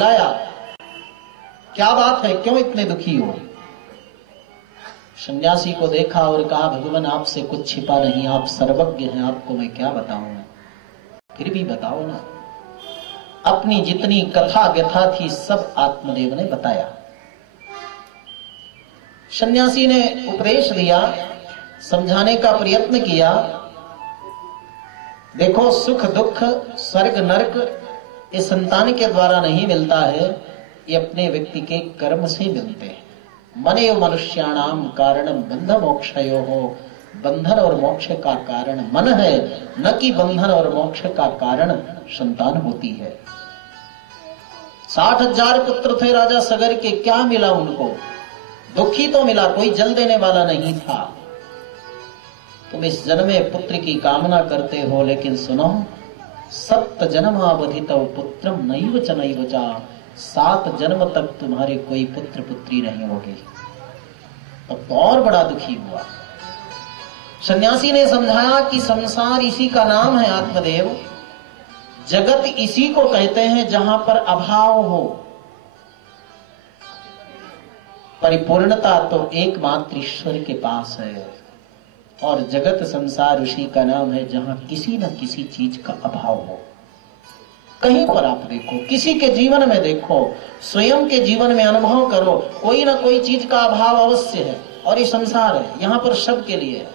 लाया, क्या बात है, क्यों इतने दुखी हो? सन्यासी को देखा और कहा, भगवान आपसे कुछ छिपा नहीं, आप सर्वज्ञ हैं, आपको मैं क्या बताऊं, फिर भी बताओ ना। अपनी जितनी कथा व्यथा थी सब आत्मदेव ने बताया। सन्यासी ने उपदेश दिया, समझाने का प्रयत्न किया। देखो, सुख दुख स्वर्ग नरक ये संतान के द्वारा नहीं मिलता है, ये अपने व्यक्ति के कर्म से मिलते हैं। मनेव मनुष्याणाम कारणम बंध मोक्षयोः, बंधन और मोक्ष का कारण मन है, न कि बंधन और मोक्ष का कारण संतान होती है। 60,000 पुत्र थे राजा सगर के, क्या मिला उनको? दुखी तो मिला, कोई जल देने वाला नहीं था। तुम इस जन्म में पुत्र की कामना करते हो, लेकिन सुनो, 7 जन्मावधित पुत्रम नैव च नैव चा, 7 जन्म तक तुम्हारे कोई पुत्र पुत्री नहीं होगी। तो और बड़ा दुखी हुआ। सन्यासी ने समझाया कि संसार इसी का नाम है आत्मदेव, जगत इसी को कहते हैं जहां पर अभाव हो। परिपूर्णता तो एकमात्र ईश्वर के पास है, और जगत संसार उसी का नाम है जहां किसी न किसी चीज का अभाव हो। कहीं पर आप देखो, किसी के जीवन में देखो, स्वयं के जीवन में अनुभव करो, कोई ना कोई चीज का अभाव अवश्य है। और ये संसार है, यहाँ पर सबके लिए।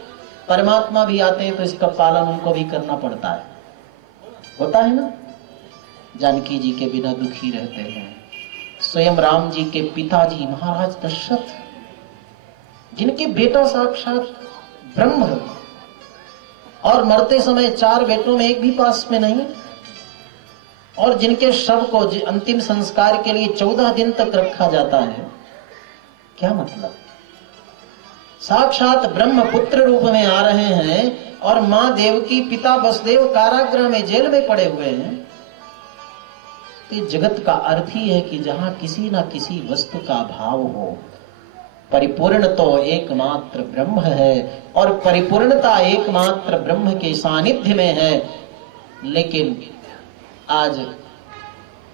परमात्मा भी आते हैं तो इसका पालन उनको भी करना पड़ता है, होता है ना। जानकी जी के बिना दुखी रहते हैं। स्वयं राम जी के पिताजी महाराज दशरथ, जिनके बेटा साक्षात ब्रह्म है, और मरते समय 4 बेटों में एक भी पास में नहीं, और जिनके शव को अंतिम संस्कार के लिए 14 दिन तक रखा जाता है। क्या मतलब? साक्षात ब्रह्म पुत्र रूप में आ रहे हैं, और मां देवकी पिता वसुदेव कारागृह में जेल में पड़े हुए हैं। तो जगत का अर्थ ही है कि जहां किसी ना किसी वस्तु का अभाव हो। परिपूर्ण तो एकमात्र ब्रह्म है, और परिपूर्णता एकमात्र ब्रह्म के सानिध्य में है। लेकिन आज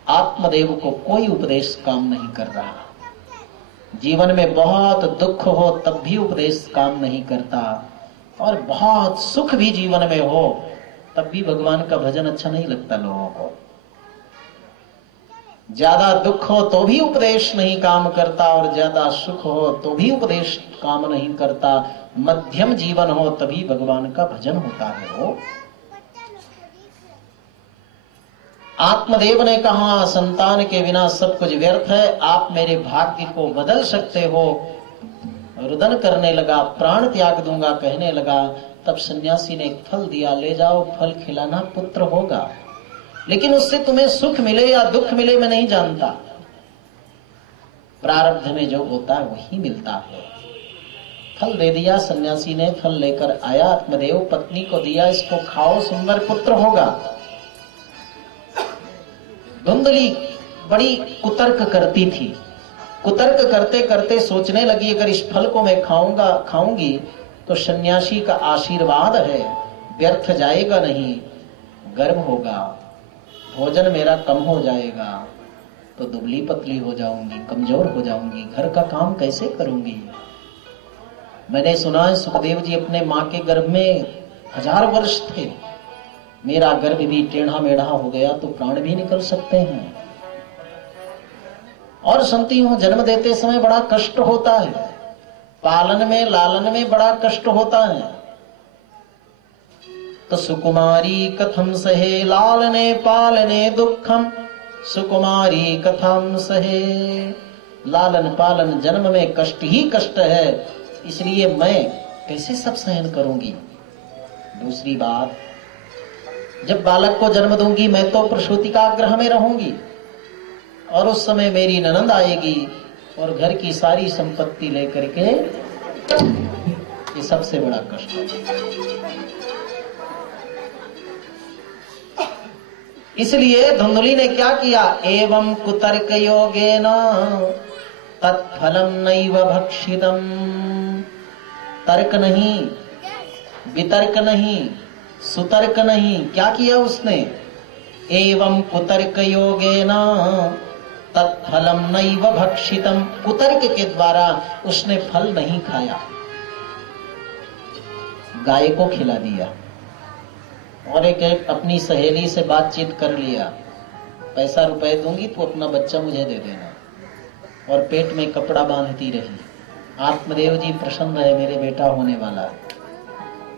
आत्मदेव को कोई उपदेश काम नहीं कर रहा। जीवन में बहुत दुख हो तब भी उपदेश काम नहीं करता, और बहुत सुख भी जीवन में हो तब भी भगवान का भजन अच्छा नहीं लगता लोगों को। ज्यादा दुख हो तो भी उपदेश नहीं काम करता, और ज्यादा सुख हो तो भी उपदेश काम नहीं करता। मध्यम जीवन हो तभी भगवान का भजन होता है। वो आत्मदेव ने कहा, संतान के बिना सब कुछ व्यर्थ है, आप मेरे भाग्य को बदल सकते हो। रुदन करने लगा, प्राण त्याग दूंगा कहने लगा। तब सन्यासी ने एक फल दिया, ले जाओ, फल खिलाना, पुत्र होगा। लेकिन उससे तुम्हें सुख मिले या दुख मिले मैं नहीं जानता, प्रारब्ध में जो होता है वही मिलता है। फल दे दिया सन्यासी ने, फल लेकर आया आत्मदेव, पत्नी को दिया, इसको खाओ, सुंदर पुत्र होगा। धुंधली बड़ी कुतर्क करती थी। कुतर्क करते करते सोचने लगी, अगर इस फल को मैं खाऊंगी तो सन्यासी का आशीर्वाद है, व्यर्थ जाएगा नहीं, गर्व होगा, भोजन मेरा कम हो जाएगा, तो दुबली पतली हो जाऊंगी, कमजोर हो जाऊंगी, घर का काम कैसे करूंगी। मैंने सुना है सुखदेव जी अपने माँ के गर्भ में 1000 वर्ष थे, मेरा गर्भ भी टेढ़ा मेढ़ा हो गया तो प्राण भी निकल सकते हैं। और सुनती हूँ जन्म देते समय बड़ा कष्ट होता है, पालन में लालन में बड़ा कष्ट होता है। तो सुकुमारी कथम सहे लालने पालने दुखम, सुकुमारी कथम सहे। लालन पालन जन्म में कष्ट ही कष्ट है, इसलिए मैं कैसे सब सहन करूंगी। दूसरी बात, जब बालक को जन्म दूंगी मैं तो प्रसूतिका गृह में रहूंगी, और उस समय मेरी ननंद आएगी और घर की सारी संपत्ति लेकर के, ये सबसे बड़ा कष्ट है। इसलिए धुंधली ने क्या किया, एवं कुतर्क योगेन तत्फलम नैव भक्षितम। तर्क नहीं, वितर्क नहीं, सुतर्क नहीं, क्या किया उसने, एवं कुतर्क योगेन फलम नैव भक्षितम, कुतर्क के द्वारा उसने फल नहीं खाया, गाय को खिला दिया और एक अपनी सहेली से बातचीत कर लिया, पैसा रुपए दूंगी तो अपना बच्चा मुझे दे देना, और पेट में कपड़ा बांधती रही। आत्मदेव जी प्रसन्न है, मेरे बेटा होने वाला है।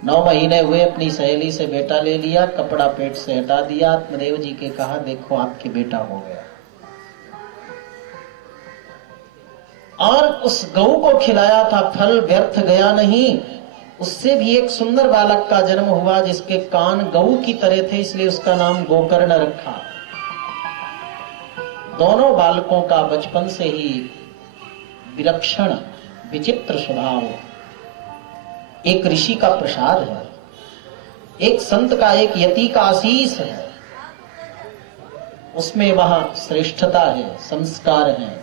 9 महीने हुए, अपनी सहेली से बेटा ले लिया, कपड़ा पेट से हटा दिया, आत्मदेव जी के कहा देखो आपके बेटा हो गया। और उस गऊ को खिलाया था, फल व्यर्थ गया नहीं, उससे भी एक सुंदर बालक का जन्म हुआ जिसके कान गऊ की तरह थे, इसलिए उसका नाम गोकर्ण रखा। दोनों बालकों का बचपन से ही विलक्षण विचित्र स्वभाव, एक ऋषि का प्रसाद है, एक संत का, एक यति का आशीष है, उसमें वहां श्रेष्ठता है, संस्कार है।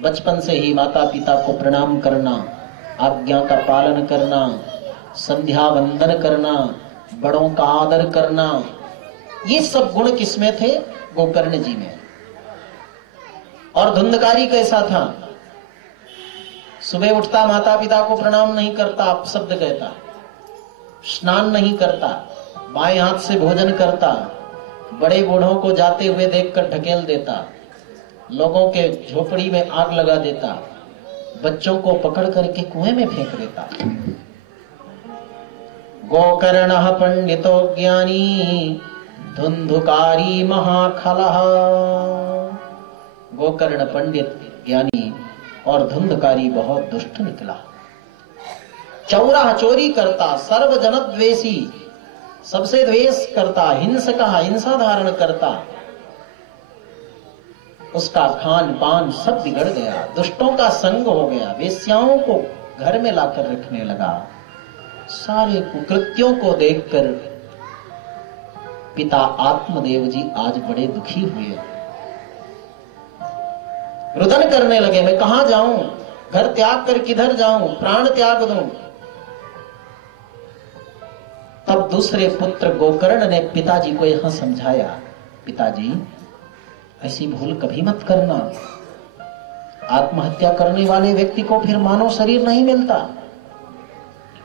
बचपन से ही माता पिता को प्रणाम करना, आज्ञा का पालन करना, संध्या वंदन करना, बड़ों का आदर करना, ये सब गुण किसमें थे? गोकर्ण जी में। और धुंधकारी कैसा था? सुबह उठता, माता पिता को प्रणाम नहीं करता, अपशब्द कहता, स्नान नहीं करता, बाएं हाथ से भोजन करता, बड़े बूढ़ों को जाते हुए देखकर ढकेल देता, लोगों के झोपड़ी में आग लगा देता, बच्चों को पकड़ करके कुएं में फेंक देता। गोकर्णः पंडितो ज्ञानी धुंधुकारी महाखलः। गोकर्ण पंडित ज्ञानी और धुंधकारी बहुत दुष्ट निकला। चौरा चोरी करता, सर्वजन द्वेषी, सबसे द्वेष करता, हिंसक, हिंसा धारण करता। उसका खान पान सब बिगड़ गया, दुष्टों का संग हो गया, वेश्याओं को घर में लाकर रखने लगा। सारे कुकृत्यों को देखकर पिता आत्मदेव जी आज बड़े दुखी हुए, रुदन करने लगे, मैं कहां जाऊं, घर त्याग कर किधर जाऊं, प्राण त्याग दूं। तब दूसरे पुत्र गोकर्ण ने पिताजी को यहां समझाया, पिताजी ऐसी भूल कभी मत करना, आत्महत्या करने वाले व्यक्ति को फिर मानव शरीर नहीं मिलता,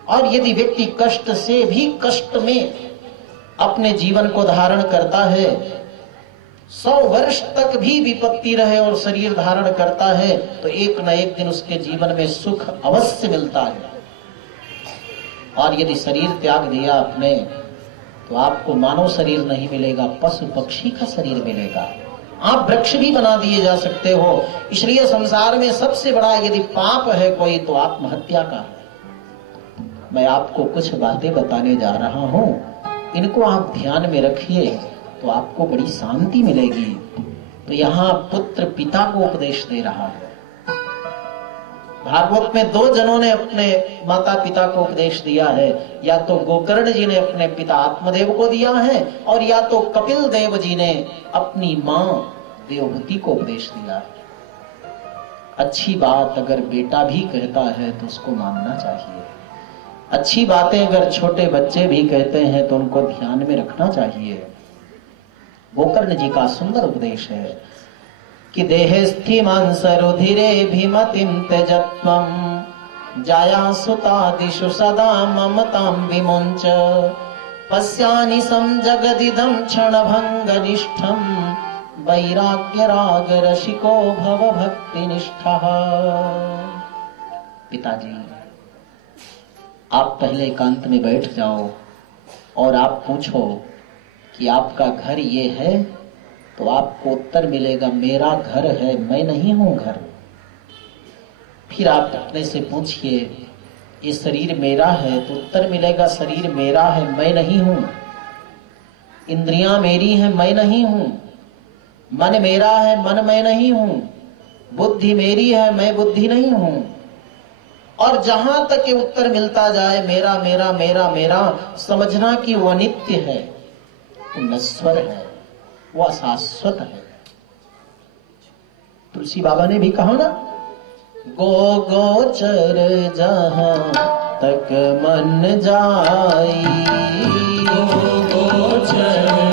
और यदि व्यक्ति कष्ट से भी कष्ट में अपने जीवन को धारण करता है, 100 वर्ष तक भी विपत्ति रहे और शरीर धारण करता है, तो एक न एक दिन उसके जीवन में सुख अवश्य मिलता है। और यदि शरीर त्याग दिया आपने, तो आपको मानव शरीर नहीं मिलेगा, पशु पक्षी का शरीर मिलेगा। आप वृक्ष भी बना दिए जा सकते हो। इसलिए संसार में सबसे बड़ा यदि पाप है कोई, तो आत्महत्या का है। मैं आपको कुछ बातें बताने जा रहा हूं, इनको आप ध्यान में रखिए तो आपको बड़ी शांति मिलेगी। तो यहाँ पुत्र पिता को उपदेश दे रहा है। भागवत में 2 जनों ने अपने माता पिता को उपदेश दिया है, या तो गोकर्ण जी ने अपने पिता आत्मदेव को दिया है, और या तो कपिल देव जी ने अपनी मां देवहूति को उपदेश दिया है। अच्छी बात अगर बेटा भी कहता है तो उसको मानना चाहिए, अच्छी बातें अगर छोटे बच्चे भी कहते हैं तो उनको ध्यान में रखना चाहिए। गोकर्ण जी का सुंदर उपदेश है कि देहस्थि रुधिरे भीमतिं त्यजत्वं जाया सुतादिषु सदा ममतां विमुञ्च पश्यानि संजगदिदं क्षणभङ्गनिष्ठं वैराग्य राग रसिको भव भक्तिनिष्ठः। पिताजी, आप पहले एकांत में बैठ जाओ और आप पूछो कि आपका घर ये है, तो आपको उत्तर मिलेगा मेरा घर है, मैं नहीं हूं घर। फिर आप अपने से पूछिए ये शरीर मेरा है, तो उत्तर मिलेगा शरीर मेरा है, मैं नहीं हूं। इंद्रियां मेरी है, मैं नहीं हूं। मन मेरा है, मन मैं नहीं हूं। बुद्धि मेरी है, मैं बुद्धि नहीं हूं। और जहां तक ये उत्तर मिलता जाए मेरा मेरा मेरा मेरा, समझना कि वो अनित्य है, वो नश्वर है, वो अशाश्वत है। तुलसी बाबा ने भी कहा ना, गो गोचर जहां तक मन जाई, गो गोचर